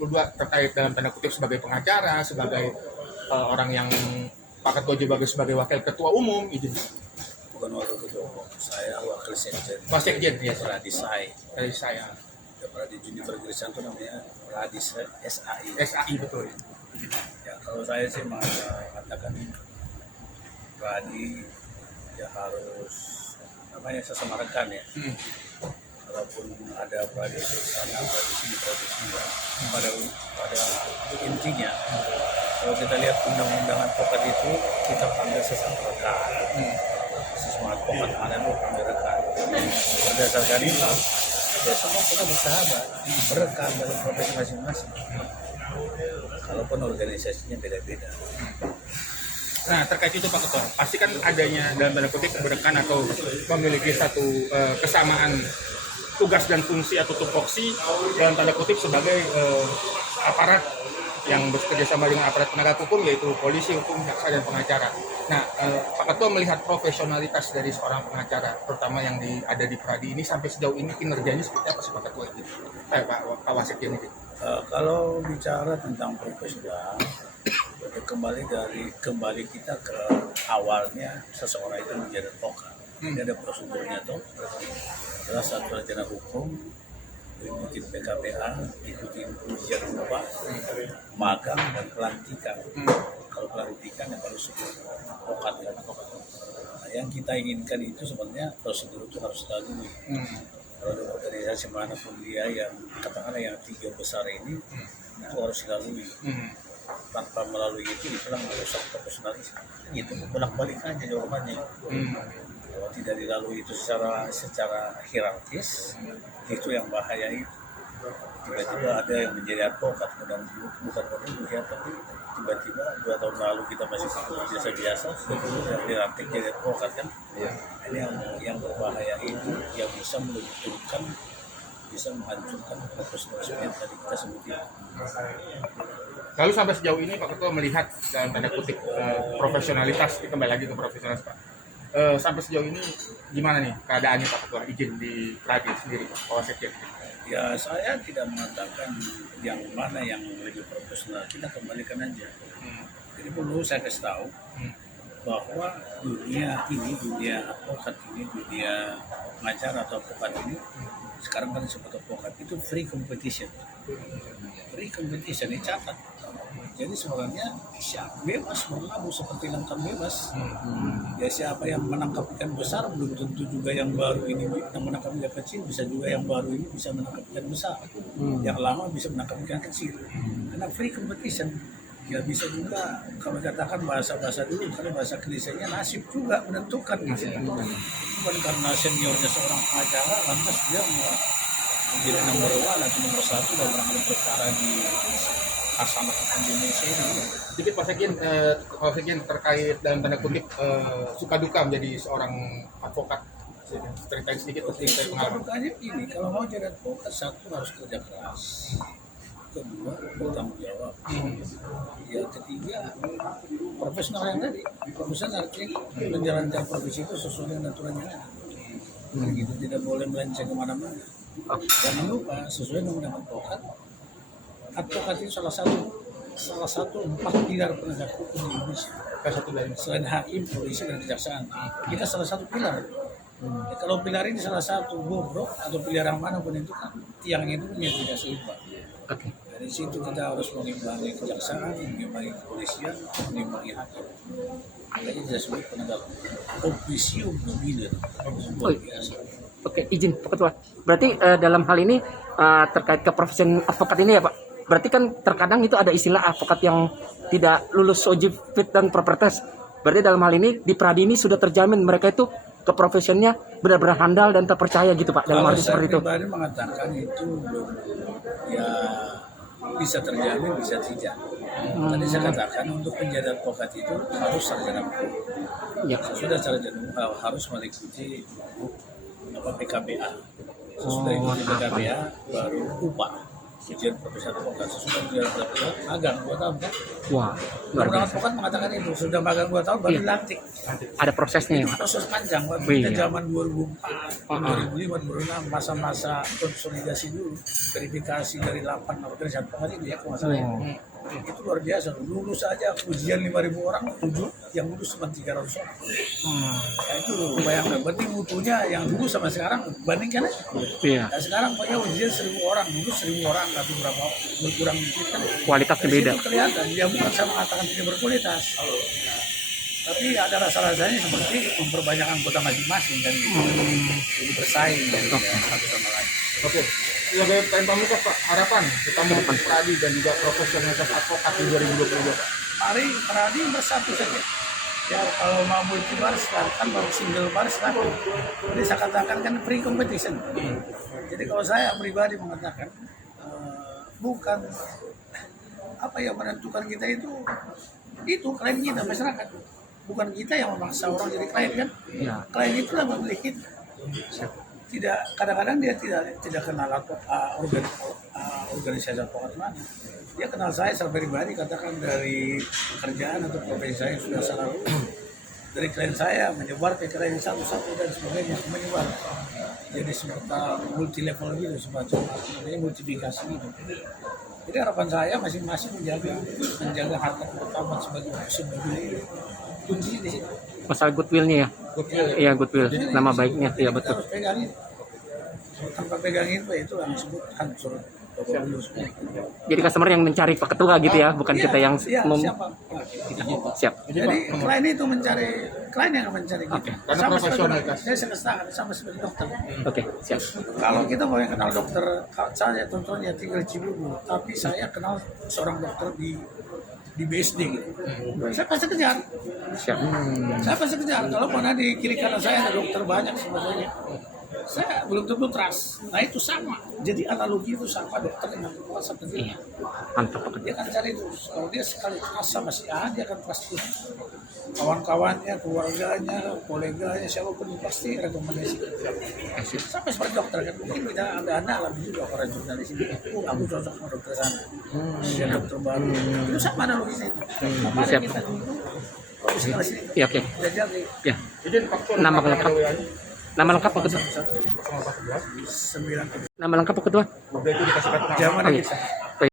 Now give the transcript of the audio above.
2022 terkait dalam tanda kutip sebagai pengacara, sebagai orang yang Pak Ketua juga sebagai wakil ketua umum, izin. Bukan wakil ketua umum, saya wakil sekjen. Wasekjen, ya. Pradisai. Dari saya. Ya, Pradi Juniper Grisan itu namanya Pradis SAI. SAI betul. Ya, kalau saya sih mengatakan Pradi ya harus namanya sesama rekan ya. Walaupun ada Pradi di sana, Pradi di sini, Pradi di sini. Pada intinya, kalau kita lihat undang-undang advokat itu, kita panggil sesama rekan. Sesama advokat mana itu panggil rekan. Berdasarkan itu, ya semua kita bersahabat, berrekan dalam profesi masing-masing. Kalaupun organisasinya beda-beda. Nah, terkait itu Pak Ketua, pasti kan adanya dalam tanda kutip berrekan atau memiliki satu kesamaan tugas dan fungsi atau tupoksi dalam tanda kutip sebagai aparat yang bekerja sama dengan aparat penegak hukum, yaitu polisi, hukum, jaksa, dan pengacara. Nah, Pak Ketua melihat profesionalitas dari seorang pengacara, terutama yang ada di Pradi ini, sampai sejauh ini kinerjanya seperti apa sih Pak Ketua itu? Pak Wasekjen ini. Kalau bicara tentang profesional, kembali kita ke awalnya seseorang itu menjadi advokat. Ini ada prosedurnya tuh. Adalah satu sarjana hukum, ikuti PKPA, ikuti ujian upah, magang dan pelantikan. Kalau pelantikan yang baru sebut advokat kan. Nah, yang kita inginkan itu sebenarnya prosedur itu harus dilalui. Kalau di organisasi manapun dia yang katakanlah yang 3 besar ini itu harus dilalui. Tanpa melalui itu bilang merusak profesionalisme. Itu bolak-balik aja jawabannya. Kalau tidak dilalui itu secara hierarkis, itu yang bahaya itu. Tiba-tiba ada yang menjadi advokat, bukan menuduh ya, tapi tiba-tiba 2 tahun lalu kita masih biasa-biasa, sudah dilantik jadi advokat kan. Ini yang berbahaya itu, yang bisa melunturkan, bisa menghancurkan profesionalisme yang tadi kita sebutin. Lalu sampai sejauh ini Pak Ketua melihat dalam tanda kutip profesionalitas, kembali lagi ke profesionalitas Pak. Sampai sejauh ini gimana nih keadaannya Pak Ketua, izin di Pradi sendiri Pak Wasekjen? Ya saya tidak mengatakan yang mana yang lebih profesional, kita kembalikan aja. Jadi perlu saya kasih tahu bahwa dunia advokat ini, dunia pengacara atau advokat ini, sekarang kan disebut advokat itu free competition. Free competition ini catat. Jadi sebenarnya siapa bebas mengabu seperti lengkap bebas. Ya siapa yang menangkap ikan besar belum tentu juga yang baru ini yang menangkap ikan kecil, bisa juga yang baru ini bisa menangkap ikan besar. Yang lama bisa menangkap ikan kecil. Karena free competition. Ya bisa juga kalau katakan bahasa dulu, kalau bahasa klisenya nasib juga menentukan. Bukan karena seniornya seorang pengacara lantas dia menjadi nomor 1 atau nomor 1 dalam menangani perkara di Asama Indonesia ini. Sedikit Pak Sekjen terkait dalam tanda kutip suka duka menjadi seorang advokat. Ceritain sedikit terkait pengalaman. Dukanya ini, kalau mau jadi advokat, 1 harus kerja keras, 2 bertanggung jawab, yang 3 profesional yang tadi. Profesional artinya menjalankan profesi itu sesuai dengan aturan yang ada. Begitu, tidak boleh melenceng kemana-mana. Jangan lupa sesuai dengan advokat itu salah satu 4 pilar penegak hukum di Indonesia. Selain hakim, polisi, dan kejaksaan, kita salah satu pilar. Ya, kalau pilar ini salah satu bobrok atau pilar yang manapun itu kan tiang itu tidak seimbang. Dari situ kita harus mengimbangi kejaksaan, mengimbangi kepolisian, mengimbangi hakim. Makanya kita sebut penegak officium nomine. Oke, izin Pak Ketua. Berarti dalam hal ini terkait ke profesi advokat ini ya Pak. Berarti kan terkadang itu ada istilah advokat yang tidak lulus uji fit dan proper test. Berarti dalam hal ini di Pradi ini sudah terjamin mereka itu keprofesiannya benar-benar handal dan terpercaya gitu Pak. Dalam arti seperti itu. Kalau saya pribadi mengatakan itu belum ya bisa terjamin, bisa tidak. Tadi saya katakan untuk menjadi advokat itu harus sarjana hukum. Ya. Sesudah sarjana hukum harus mengikuti PKPA. Sesudah ikuti PKPA baru upah. ujian profesi advokat, sesudah ujian advokat magang 2 tahun kan. Wah, luar Undang-undang biasa. advokat mengatakan itu sudah magang 2 tahun baru Iya. dilantik. Ada prosesnya ya, Pak. Proses panjang waktu Iya. kita zaman 2004, 2005, 2006 masa-masa konsolidasi dulu, verifikasi dari 8 organisasi advokat ini ya kalau nggak salah ya. Itu luar biasa. Lulus aja ujian 5.000 orang, 7 yang lulus cuma 300 orang. Nah, itu bayangkan, berarti mutunya yang dulu sama sekarang bandingkan aja. Iya, Nah, sekarang pokoknya ujian 1.000 orang, dulu 1.000 orang, tapi berapa berkurang dikit kan. kualitasnya Dari beda. situ kelihatan, dia bukan saya mengatakan tidak berkualitas. Tapi ada rasa-rasanya seperti memperbanyak anggota masing-masing dan jadi bersaing dan satu sama lain. Oke. Sebagai PM Pamungkas Pak, harapan utama Pradi dan juga profesionalitas advokat di 2022 Pak. Mari Pradi bersatu saja. Ya kalau mau multi bar silahkan, mau single bar silahkan. Jadi saya katakan kan free competition. Jadi kalau saya pribadi mengatakan bukan apa yang menentukan kita itu klien kita masyarakat. Bukan kita yang memaksa orang jadi klien kan. Iya. Klien itu lah memilih kita. Tidak, kadang-kadang dia tidak kenal organisasi advokat mana. Dia kenal saya secara pribadi, katakan dari pekerjaan atau profesi saya sudah selalu dari klien saya menyebar ke klien satu-satu dan sebagainya, menyebar. Jadi seperti multi level gitu, semacam multiplikasi gitu. Jadi harapan saya masing-masing menjaga harkat martabat sebagai sebuah ini. Kunci di situ. Masalah goodwill-nya ya. Iya, goodwill. Nama baiknya, iya Kita betul. harus pegangin. Tanpa pegangin itu yang disebut hancur. Jadi customer yang mencari Pak Ketua gitu ya, bukan Iya, kita yang iya, siapa? siap. Jadi klien itu mencari, klien yang mencari kita. Oke. Karena profesionalitas. Saya sekesakan sama seperti dokter. Oke, siap. Kalau kita mau yang kenal dokter, saya contohnya tinggal di Cibubur, tapi saya kenal seorang dokter di BSD gitu. Saya pasti kejar. Siap. Saya pasti kejar. Kalau mana di kiri kanan saya ada dokter banyak sebetulnya. Saya belum tentu trust. Nah itu sama. Jadi analogi itu sama dokter dengan kuasa pendidik. Mantap Pak Ketua. Dia akan cari terus. Kalau dia sekali trust sama si A, dia akan trust terus. Kawan-kawannya, keluarganya, koleganya, siapapun pasti rekomendasi. Sampai seperti dokter kan. Mungkin kita ada anak lagi juga orang jurnalis ini. Aku cocok sama dokter sana. Dia dokter baru. Itu sama analoginya itu. Mari Siap. kita dulu profesionalis ini. Iya, oke. Belajar di Ya. Izin Pak Ketua, Nama Pak lengkap. RW-nya. Nama lengkap Pak Ketua. 9 Nama lengkap Pak Ketua. Udah itu dikasih kata. zaman Oh, iya. kita.